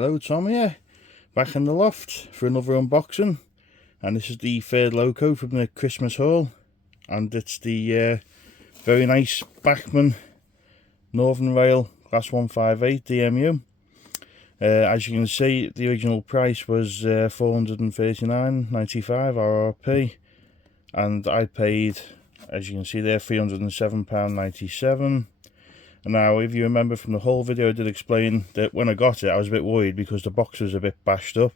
Hello, Tom here, back in the loft for another unboxing, and this is the third loco from the Christmas haul, and it's the very nice Bachmann Northern Rail Class 158 DMU. As you can see, the original price was $439.95 RRP, and I paid, as you can see there, £307.97. And now, if you remember from the whole video, I did explain that when I got it, I was a bit worried because the box was a bit bashed up,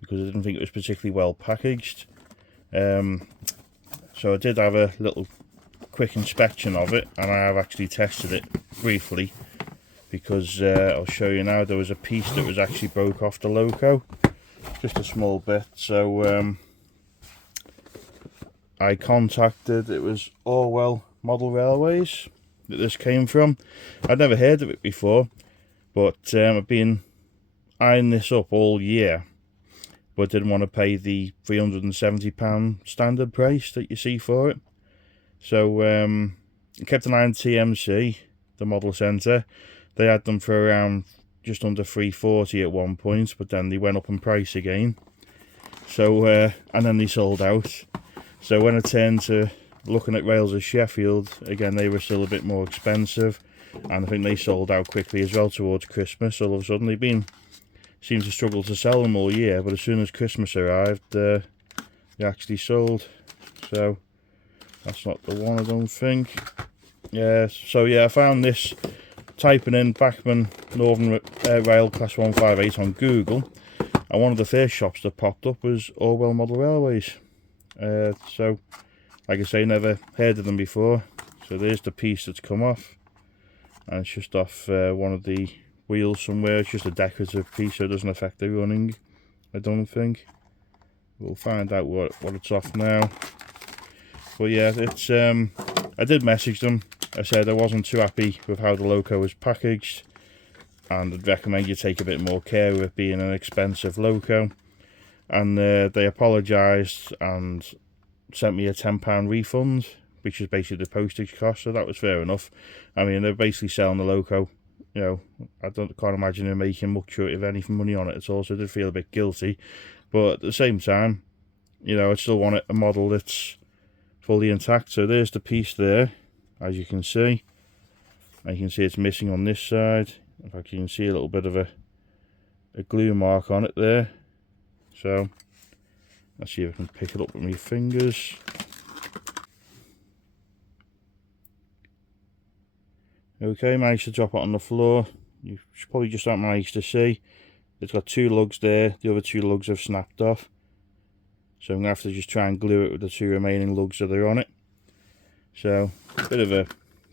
because I didn't think it was particularly well packaged. So I did have a little quick inspection of it, and I have actually tested it briefly, because I'll show you now. There was a piece that was actually broke off the loco, just a small bit. So I contacted, it was Orwell Model Railways that this came from. I'd never heard of it before, but I've been eyeing this up all year, but didn't want to pay the £370 standard price that you see for it. So I kept an eye on TMC, the model centre. They had them for around just under $340 at one point, but then they went up in price again. So and then they sold out. So when I turned to looking at Rails of Sheffield, again, they were still a bit more expensive, and I think they sold out quickly as well towards Christmas. All of a sudden, they've seemed to struggle to sell them all year, but as soon as Christmas arrived, they actually sold. So that's not the one, I don't think. Yeah, so yeah, I found this typing in Bachmann Northern Rail Class 158 on Google, and one of the first shops that popped up was Orwell Model Railways. So like I say, never heard of them before. So there's the piece that's come off, and it's just off one of the wheels somewhere. It's just a decorative piece, so it doesn't affect the running, I don't think. We'll find out what it's off now. But yeah, it's I did message them. I said I wasn't too happy with how the loco was packaged, and I'd recommend you take a bit more care with it being an expensive loco. And they apologised and sent me a £10 refund, which is basically the postage cost, so that was fair enough. I mean, they're basically selling the loco, you know, can't imagine them making much, if any, money on it at all, so I did feel a bit guilty. But at the same time, you know, I still want a model that's fully intact. So there's the piece there, as you can see. And you can see it's missing on this side. In fact, you can see a little bit of a glue mark on it there. So let's see if I can pick it up with my fingers. Okay, managed to drop it on the floor. You probably just don't manage to see. It's got two lugs there. The other two lugs have snapped off. So I'm going to have to just try and glue it with the two remaining lugs that are on it. So, a bit of a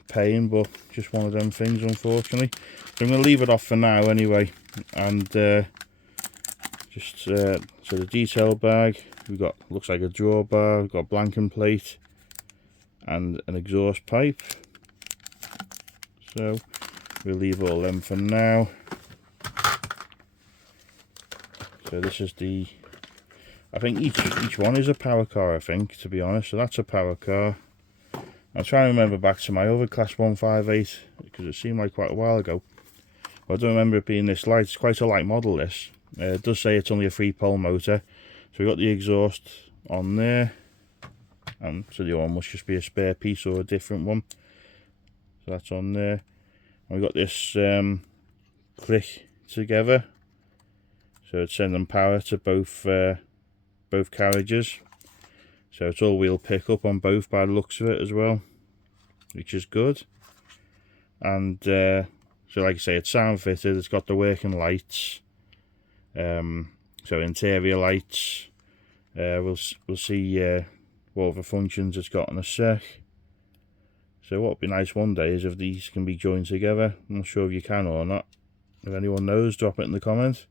pain, but just one of them things, unfortunately. So I'm going to leave it off for now anyway. And so the detail bag, we've got, looks like a drawbar, we've got a blanking plate and an exhaust pipe. So we'll leave all them for now. So this is I think each one is a power car, I think, to be honest. So that's a power car. I'm trying to remember back to my other Class 158, because it seemed like quite a while ago. But I don't remember it being this light. It's quite a light model, this. It does say it's only a 3-pole motor. So we've got the exhaust on there, and so the other one must just be a spare piece or a different one. So that's on there. And we've got this click together, so it's sending power to both carriages. So it's all-wheel pickup on both by the looks of it as well, which is good. And so like I say, it's sound fitted. It's got the working lights. So interior lights, we'll see what other functions it's got in a sec. So what would be nice one day is if these can be joined together. I'm not sure if you can or not. If anyone knows, drop it in the comments.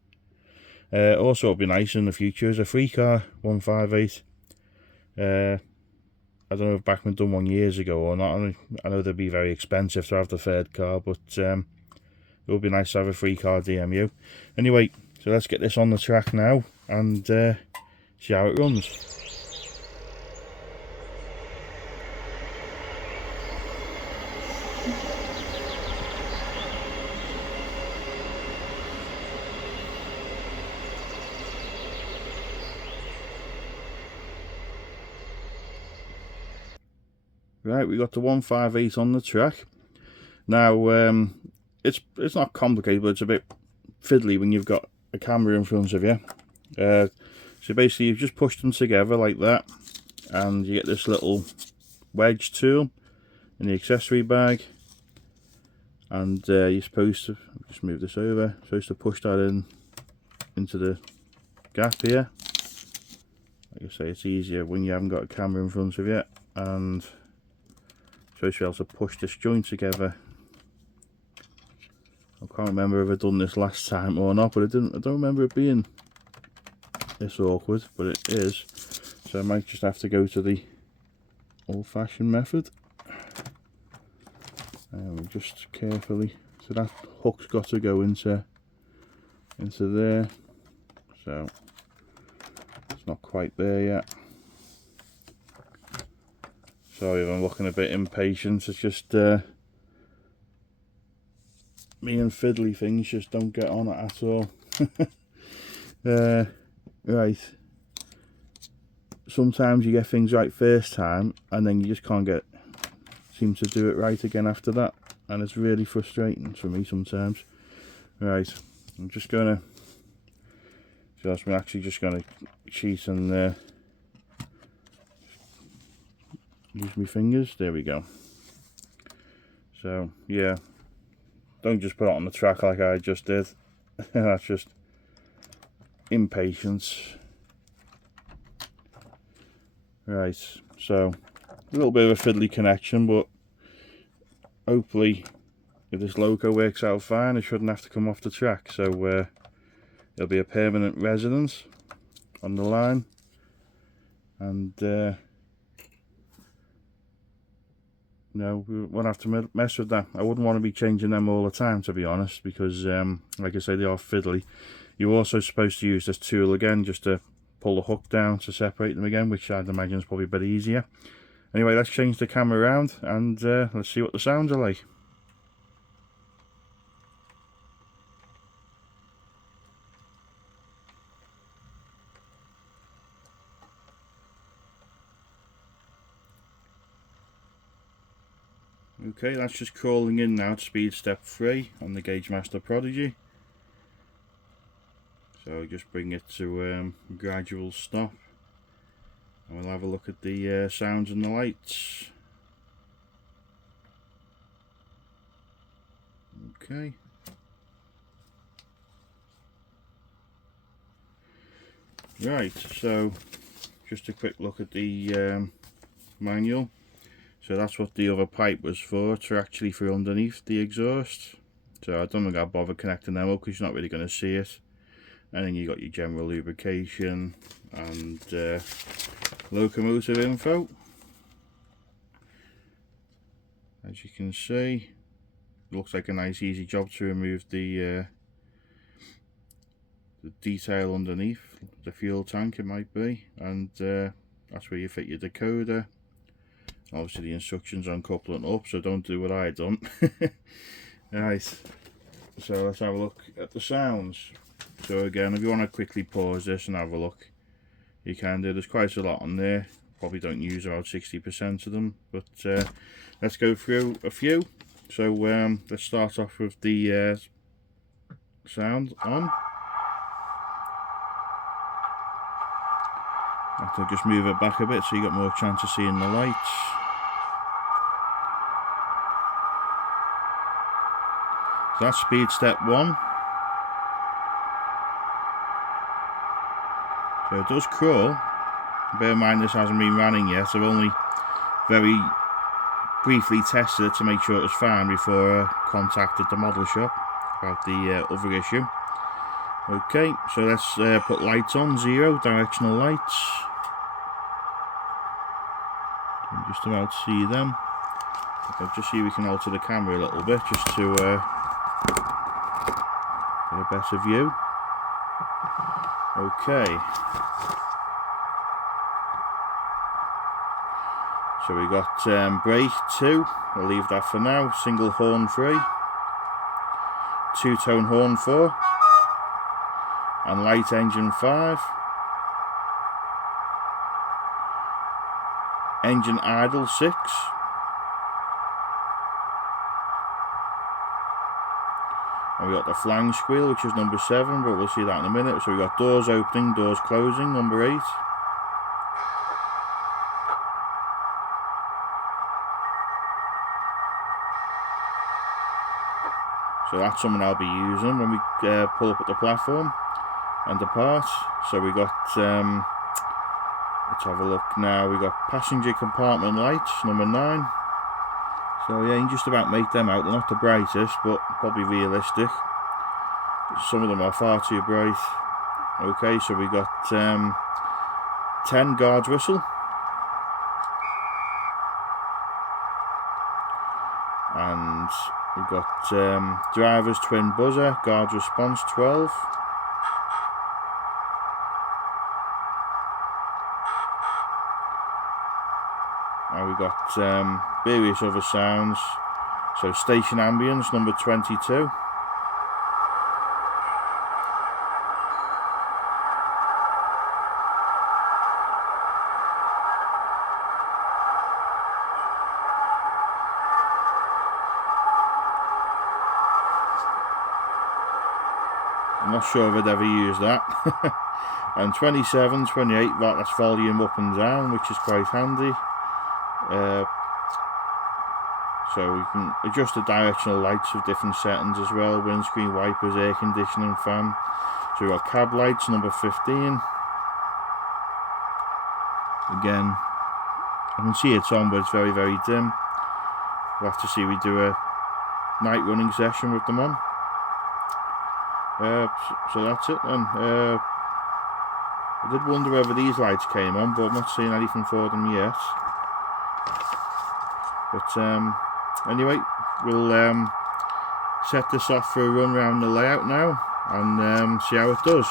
Also, what would be nice in the future is a 3-car 158. I don't know if Bachmann done one years ago or not. I know they'd be very expensive to have the third car, but it would be nice to have a 3-car DMU. Anyway, so let's get this on the track now and see how it runs. Right, we got the 158 on the track. Now, it's not complicated, but it's a bit fiddly when you've got a camera in front of you. So basically you've just pushed them together like that, and you get this little wedge tool in the accessory bag, and you're supposed to just move this over, supposed to push that into the gap here. Like I say, it's easier when you haven't got a camera in front of you, and supposed to be able to push this joint together. I can't remember if I've done this last time or not, but I don't remember it being this awkward, but it is. So I might just have to go to the old-fashioned method. And just carefully, so that hook's got to go into there. So it's not quite there yet. Sorry if I'm looking a bit impatient. It's just me and fiddly things just don't get on it at all. Right. Sometimes you get things right first time, and then you just can't seem to do it right again after that, and it's really frustrating for me sometimes. Right, I'm just gonna. I'm actually just gonna cheat and use my fingers. There we go. So yeah, don't just put it on the track like I just did. That's just impatience. Right, so a little bit of a fiddly connection, but hopefully if this loco works out fine, it shouldn't have to come off the track. So it'll be a permanent residence on the line, and no, we won't have to mess with that. I wouldn't want to be changing them all the time, to be honest, because like I say, they are fiddly. You're also supposed to use this tool again just to pull the hook down to separate them again, which I'd imagine is probably a bit easier. Anyway, let's change the camera around and let's see what the sounds are like. Okay, that's just crawling in now to speed step 3 on the Gauge Master Prodigy. So just bring it to a gradual stop, and we'll have a look at the sounds and the lights. Okay. Right, so just a quick look at the manual. So that's what the other pipe was for. It's actually for underneath the exhaust. So I don't think I'll bother connecting them up because you're not really going to see it. And then you got your general lubrication and locomotive info. As you can see, it looks like a nice easy job to remove the detail underneath the fuel tank, it might be, and that's where you fit your decoder. Obviously the instructions on coupling up, so don't do what I done. Right, so let's have a look at the sounds. So again, if you want to quickly pause this and have a look, you can do. There's quite a lot on there. Probably don't use about 60% of them, but let's go through a few. So let's start off with the sound on. I have to just move it back a bit so you got more chance of seeing the lights. So that's speed step 1. So it does crawl. Bear in mind this hasn't been running yet. I've only very briefly tested it to make sure it was fine before I contacted the model shop about the other issue. Okay, so let's put lights on, 0, directional lights. You can just about see them. I'll just see if we can alter the camera a little bit just to get a better view. Okay. So we got brake 2, we'll leave that for now, single horn 3, 2-tone horn 4, and light engine 5, engine idle 6, And we got the flang squeal, which is number 7, but we'll see that in a minute. So we got doors opening, doors closing, number 8. So that's something I'll be using when we pull up at the platform and depart. So we got, let's have a look now, we got passenger compartment lights, number 9. So yeah, you can just about make them out. They're not the brightest, but probably realistic. Some of them are far too bright. Okay, so we got 10 guards whistle. And we've got driver's twin buzzer, guards response 12. And we've got various other sounds. So station ambience, number 22. I'm not sure if I'd ever use that. And 27, 28, that's volume up and down, which is quite handy. So we can adjust the directional lights with different settings as well. Windscreen wipers, air conditioning, fan. So we've got cab lights, number 15. Again, I can see it's on, but it's very, very dim. We'll have to see we do a night running session with them on. So that's it then. I did wonder whether these lights came on, but I'm not seeing anything for them yet. But anyway, we'll set this off for a run around the layout now and see how it does.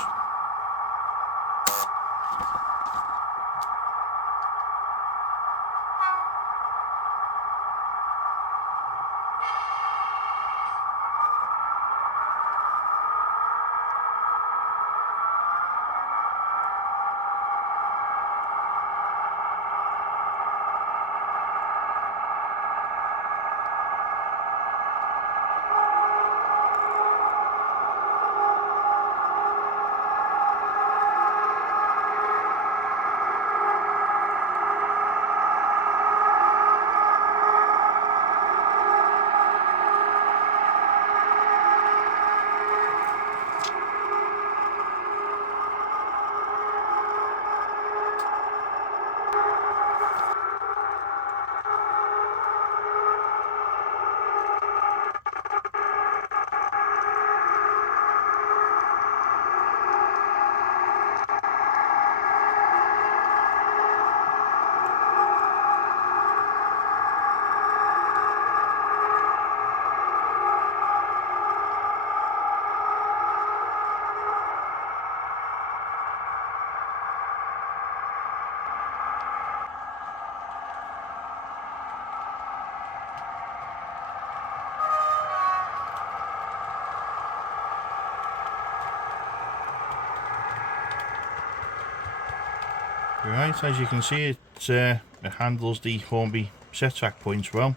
Right, as you can see, it handles the Hornby set track points well.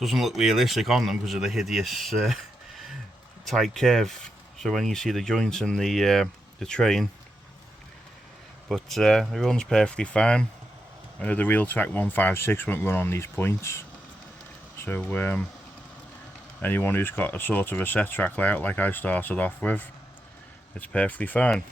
Doesn't look realistic on them because of the hideous tight curve. So when you see the joints in the train, but it runs perfectly fine. I know the real track 156 won't run on these points. So anyone who's got a sort of a set track layout like I started off with, it's perfectly fine.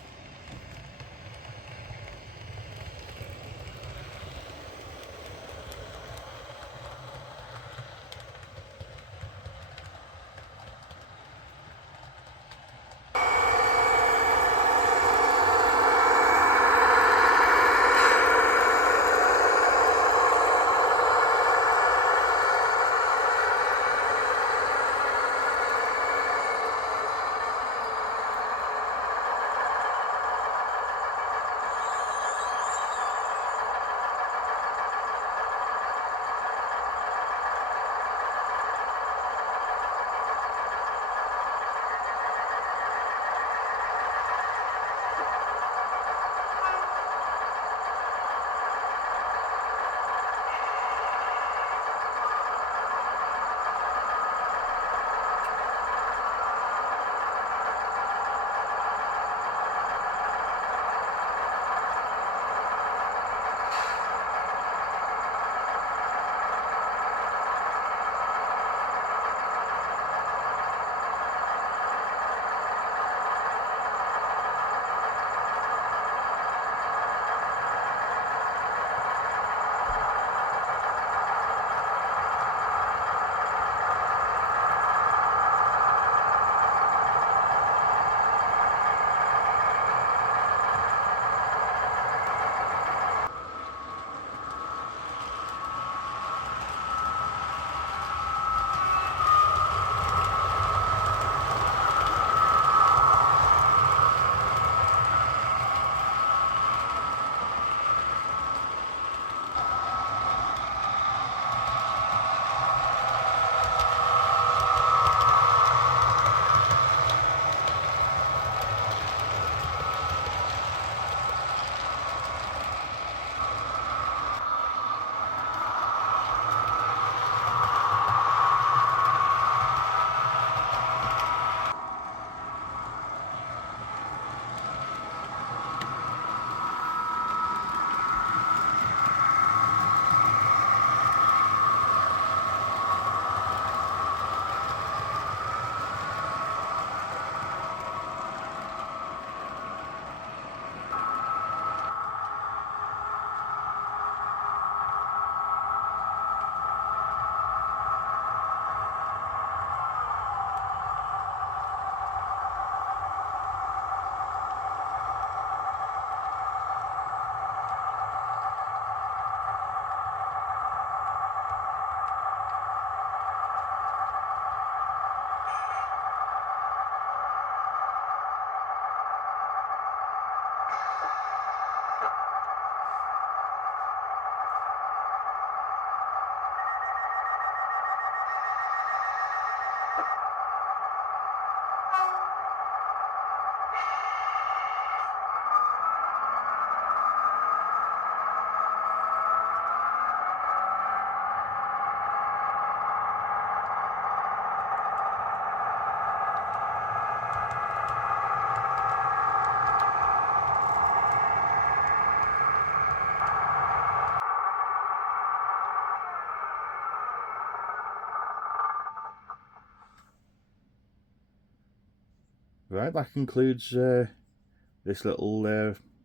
Right, that concludes this little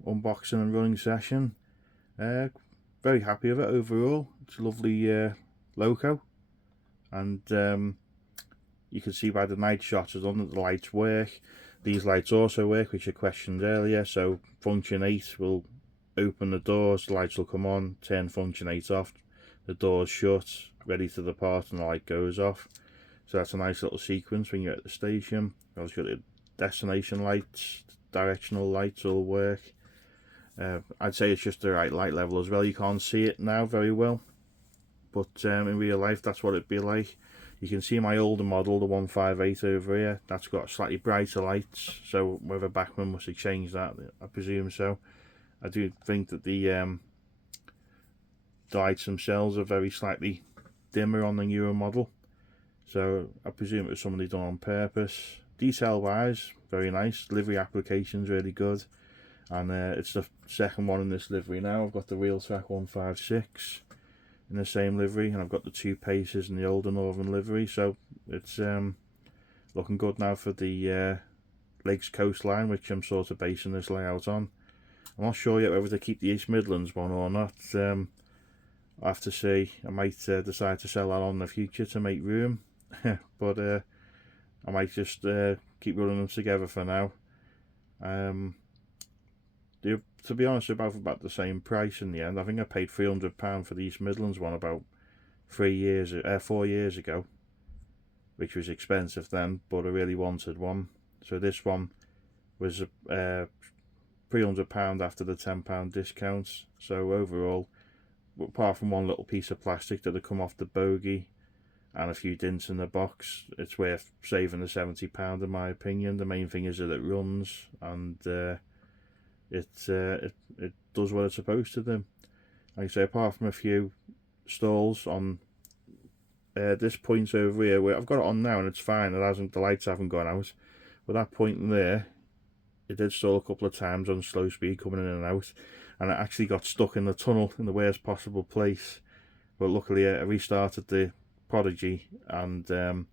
unboxing and running session. Very happy with it overall. It's a lovely loco, and you can see by the night shots I've done that the lights work. These lights also work, which I questioned earlier. So function 8 will open the doors, the lights will come on, turn function 8 off, the doors shut, ready to depart, and the light goes off. So that's a nice little sequence when you're at the station. You've also got the destination lights, directional lights all work. I'd say it's just the right light level as well. You can't see it now very well, but in real life that's what it'd be like. You can see my older model, the 158 over here, that's got slightly brighter lights, so whether Bachmann must have changed that, I presume so. I do think that the lights themselves are very slightly dimmer on the newer model, so I presume it was somebody done on purpose. Detail wise, very nice. Livery application's really good, and it's the second one in this livery now. I've got the Wheel Track 156 in the same livery, and I've got the 2 Paces in the older Northern livery, so it's looking good now for the Lakes coastline, which I'm sort of basing this layout on. I'm not sure yet whether to keep the East Midlands one or not. I'll have to see. I might decide to sell that on in the future to make room, but I might just keep running them together for now. To be honest, they're both about the same price in the end. I think I paid £300 for the East Midlands one about 4 years ago, which was expensive then, but I really wanted one. So this one was £300 after the £10 discounts. So overall, apart from one little piece of plastic that had come off the bogie and a few dents in the box, it's worth saving the £70 in my opinion. The main thing is that it runs, and it does what it's supposed to do. Like I say, apart from a few stalls on this point over here, where I've got it on now and it's fine, the lights haven't gone out, but that point in there, it did stall a couple of times on slow speed coming in and out, and it actually got stuck in the tunnel in the worst possible place. But luckily I restarted the Prodigy and turn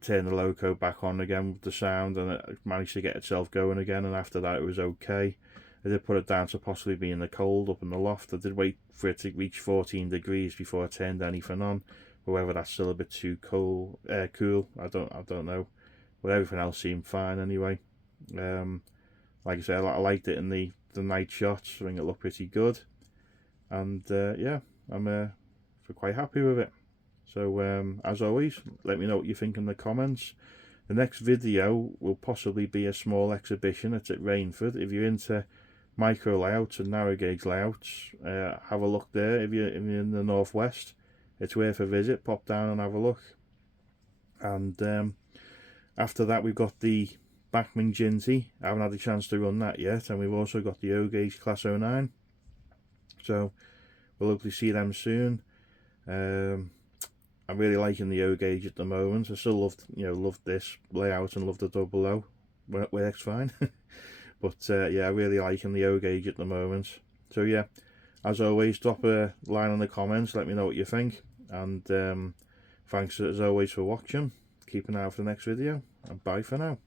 the loco back on again with the sound, and it managed to get itself going again, and after that it was okay. I did put it down to possibly being the cold up in the loft. I did wait for it to reach 14 degrees before I turned anything on, but whether that's still a bit too cool, I don't know, but everything else seemed fine anyway. Like I said, I liked it in the night shots. I think it looked pretty good, and yeah, I'm quite happy with it. So as always, let me know what you think in the comments. The next video will possibly be a small exhibition. It's at Rainford. If you're into micro layouts and narrow gauge layouts, have a look there. If you're in the northwest, it's worth a visit. Pop down and have a look. And after that, we've got the Bachmann Ginty. I haven't had a chance to run that yet, and we've also got the O gauge Class 09. So we'll hopefully see them soon. I'm really liking the O gauge at the moment. I still love this layout and love the double O. Works fine. But yeah, really liking the O gauge at the moment. So yeah, as always, drop a line in the comments. Let me know what you think. And thanks as always for watching. Keep an eye out for the next video. And bye for now.